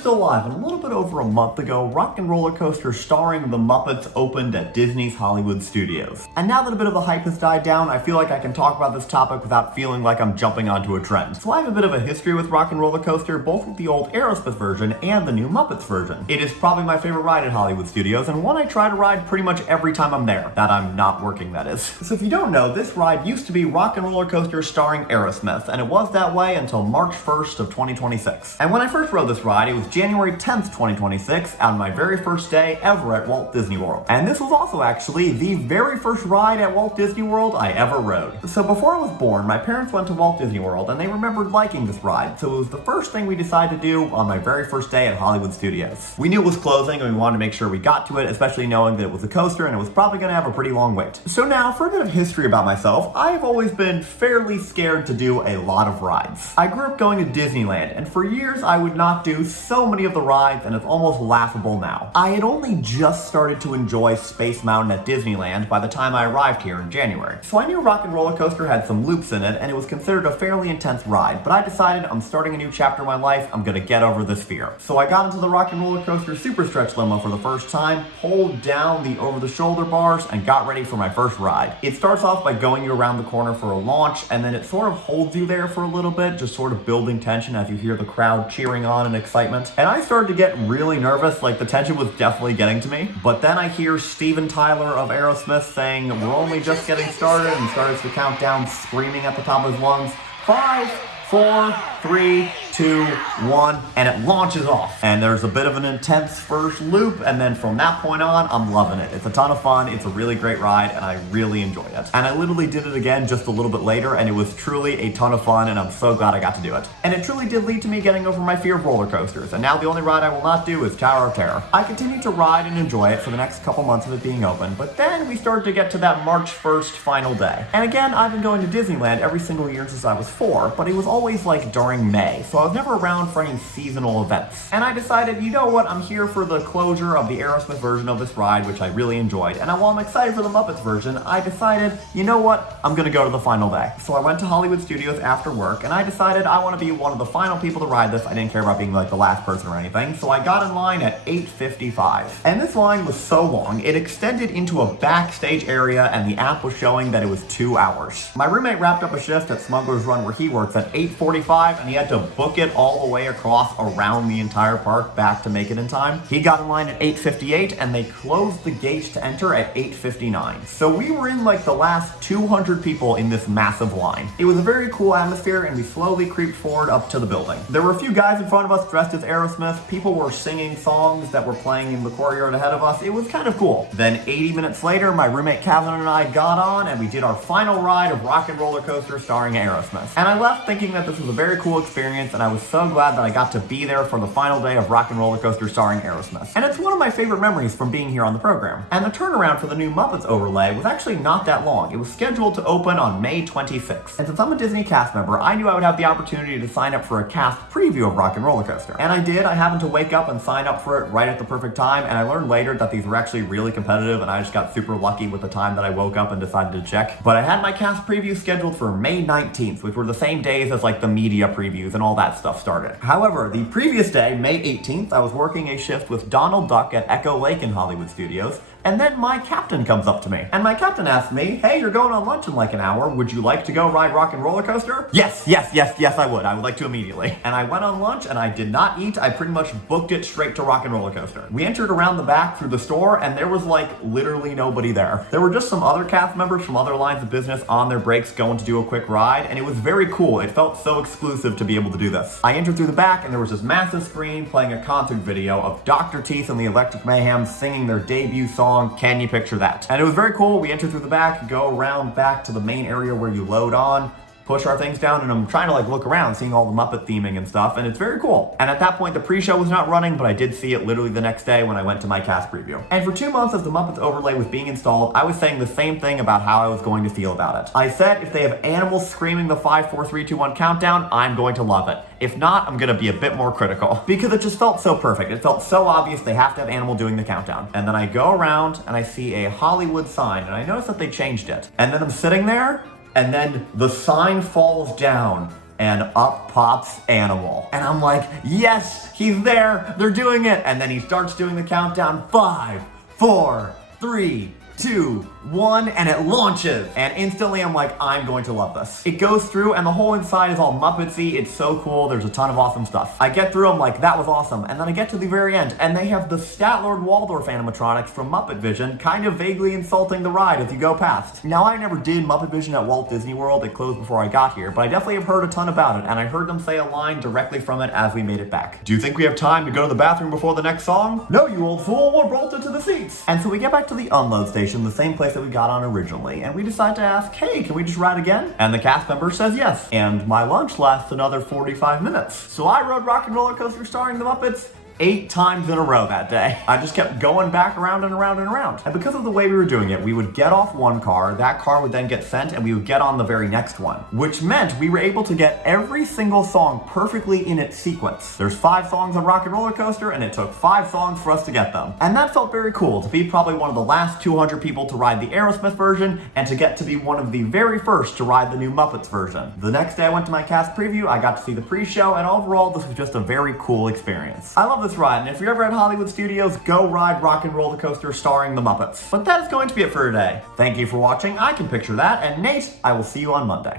still alive, and a little bit over a month ago, Rock and Roller Coaster starring the Muppets opened at Disney's Hollywood Studios. And now that a bit of the hype has died down, I feel like I can talk about this topic without feeling like I'm jumping onto a trend. So I have a bit of a history with Rock and Roller Coaster, both with the old Aerosmith version and the new Muppets version. It is probably my favorite ride at Hollywood Studios, and one I try to ride pretty much every time I'm there. That I'm not working, that is. So if you don't know, this ride used to be Rock and Roller Coaster starring Aerosmith, and it was that way until March 1st of 2026. And when I first rode this ride, it was January 10th, 2026, on my very first day ever at Walt Disney World. And this was also actually the very first ride at Walt Disney World I ever rode. So before I was born, my parents went to Walt Disney World and they remembered liking this ride, so it was the first thing we decided to do on my very first day at Hollywood Studios. We knew it was closing and we wanted to make sure we got to it, especially knowing that it was a coaster and it was probably going to have a pretty long wait. So now, for a bit of history about myself, I have always been fairly scared to do a lot of rides. I grew up going to Disneyland, and for years I would not do so many of the rides, and it's almost laughable now. I had only just started to enjoy Space Mountain at Disneyland by the time I arrived here in January. So I knew Rock and Roller Coaster had some loops in it, and it was considered a fairly intense ride, but I decided I'm starting a new chapter in my life, I'm gonna get over this fear. So I got into the Rock and Roller Coaster Super Stretch Limo for the first time, pulled down the over-the-shoulder bars, and got ready for my first ride. It starts off by going you around the corner for a launch, and then it sort of holds you there for a little bit, just sort of building tension as you hear the crowd cheering on in excitement. And I started to get really nervous, like the tension was definitely getting to me. But then I hear Steven Tyler of Aerosmith saying, "We're only just getting started," and starts to count down, screaming at the top of his lungs, 5, 4, 3, 2, 1, and it launches off. And there's a bit of an intense first loop, and then from that point on, I'm loving it. It's a ton of fun, it's a really great ride, and I really enjoy it. And I literally did it again just a little bit later, and it was truly a ton of fun, and I'm so glad I got to do it. And it truly did lead to me getting over my fear of roller coasters, and now the only ride I will not do is Tower of Terror. I continue to ride and enjoy it for the next couple months of it being open, but then we started to get to that March 1st final day. And again, I've been going to Disneyland every single year since I was 4, but it was always like during May, so I was never around for any seasonal events. And I decided, you know what, I'm here for the closure of the Aerosmith version of this ride, which I really enjoyed. And while I'm excited for the Muppets version, I decided, you know what, I'm gonna go to the final day. So I went to Hollywood Studios after work, and I decided I want to be one of the final people to ride this. I didn't care about being like the last person or anything, so I got in line at 8:55. And this line was so long, it extended into a backstage area, and the app was showing that it was 2 hours. My roommate wrapped up a shift at Smuggler's Run where he works at 8:45, and he had to book it all the way across around the entire park back to make it in time. He got in line at 8:58, and they closed the gates to enter at 8:59. So we were in like the last 200 people in this massive line. It was a very cool atmosphere, and we slowly creeped forward up to the building. There were a few guys in front of us dressed as Aerosmith. People were singing songs that were playing in the courtyard ahead of us. It was kind of cool. Then 80 minutes later, my roommate Calvin and I got on, and we did our final ride of Rock and Roller Coaster starring Aerosmith. And I left thinking that this was a very cool experience, and I was so glad that I got to be there for the final day of Rock and Roller Coaster starring Aerosmith. And it's one of my favorite memories from being here on the program. And the turnaround for the new Muppets overlay was actually not that long. It was scheduled to open on May 26th. And since I'm a Disney cast member, I knew I would have the opportunity to sign up for a cast preview of Rock and Roller Coaster. And I did. I happened to wake up and sign up for it right at the perfect time, and I learned later that these were actually really competitive, and I just got super lucky with the time that I woke up and decided to check. But I had my cast preview scheduled for May 19th, which were the same days as like the media previews and all that stuff started. However, the previous day, May 18th, I was working a shift with Donald Duck at Echo Lake in Hollywood Studios, and then my captain comes up to me. And my captain asked me, "Hey, you're going on lunch in like an hour. Would you like to go ride Rock and Roller Coaster?" Yes, I would. I would like to immediately. And I went on lunch, and I did not eat. I pretty much booked it straight to Rock and Roller Coaster. We entered around the back through the store, and there was like literally nobody there. There were just some other cast members from other lines of business on their breaks going to do a quick ride, and it was very cool. It felt so exclusive to be able to do this. I entered through the back, and there was this massive screen playing a concert video of Dr. Teeth and the Electric Mayhem singing their debut song, Can You Picture That? And it was very cool. We entered through the back, go around back to the main area where you load on, push our things down, and I'm trying to like look around, seeing all the Muppet theming and stuff, and it's very cool. And at that point, the pre-show was not running, but I did see it literally the next day when I went to my cast preview. And for 2 months as the Muppets overlay was being installed, I was saying the same thing about how I was going to feel about it. I said if they have animals screaming the 5, 4, 3, 2, 1 countdown, I'm going to love it. If not, I'm gonna be a bit more critical. Because it just felt so perfect. It felt so obvious they have to have animal doing the countdown. And then I go around and I see a Hollywood sign, and I notice that they changed it. And then I'm sitting there, and then the sign falls down, and up pops Animal. And I'm like, yes, he's there, they're doing it. And then he starts doing the countdown, 5, 4, 3, 2, 1, and it launches. And instantly I'm like, I'm going to love this. It goes through and the whole inside is all Muppetsy. It's so cool. There's a ton of awesome stuff. I get through, I'm like, that was awesome. And then I get to the very end and they have the Statler Waldorf animatronics from Muppet Vision kind of vaguely insulting the ride as you go past. Now, I never did Muppet Vision at Walt Disney World. It closed before I got here, but I definitely have heard a ton about it, and I heard them say a line directly from it as we made it back. Do you think we have time to go to the bathroom before the next song? No, you old fool, we're bolted to the seats. And so we get back to the unload station, the same place that we got on originally, and we decide to ask, hey, can we just ride again? And the cast member says yes, and my lunch lasts another 45 minutes. So I rode Rock and Roller Coaster starring the Muppets 8 times in a row that day. I just kept going back around and around and around. And because of the way we were doing it, we would get off one car, that car would then get sent, and we would get on the very next one, which meant we were able to get every single song perfectly in its sequence. There's 5 songs on Rock and Roller Coaster, and it took 5 songs for us to get them. And that felt very cool, to be probably one of the last 200 people to ride the Aerosmith version, and to get to be one of the very first to ride the new Muppets version. The next day I went to my cast preview, I got to see the pre-show, and overall this was just a very cool experience. I love this ride, and if you're ever at Hollywood Studios, go ride Rock and Roller Coaster starring the Muppets. But that is going to be it for today. Thank you for watching, I can picture that, and Nate, I will see you on Monday.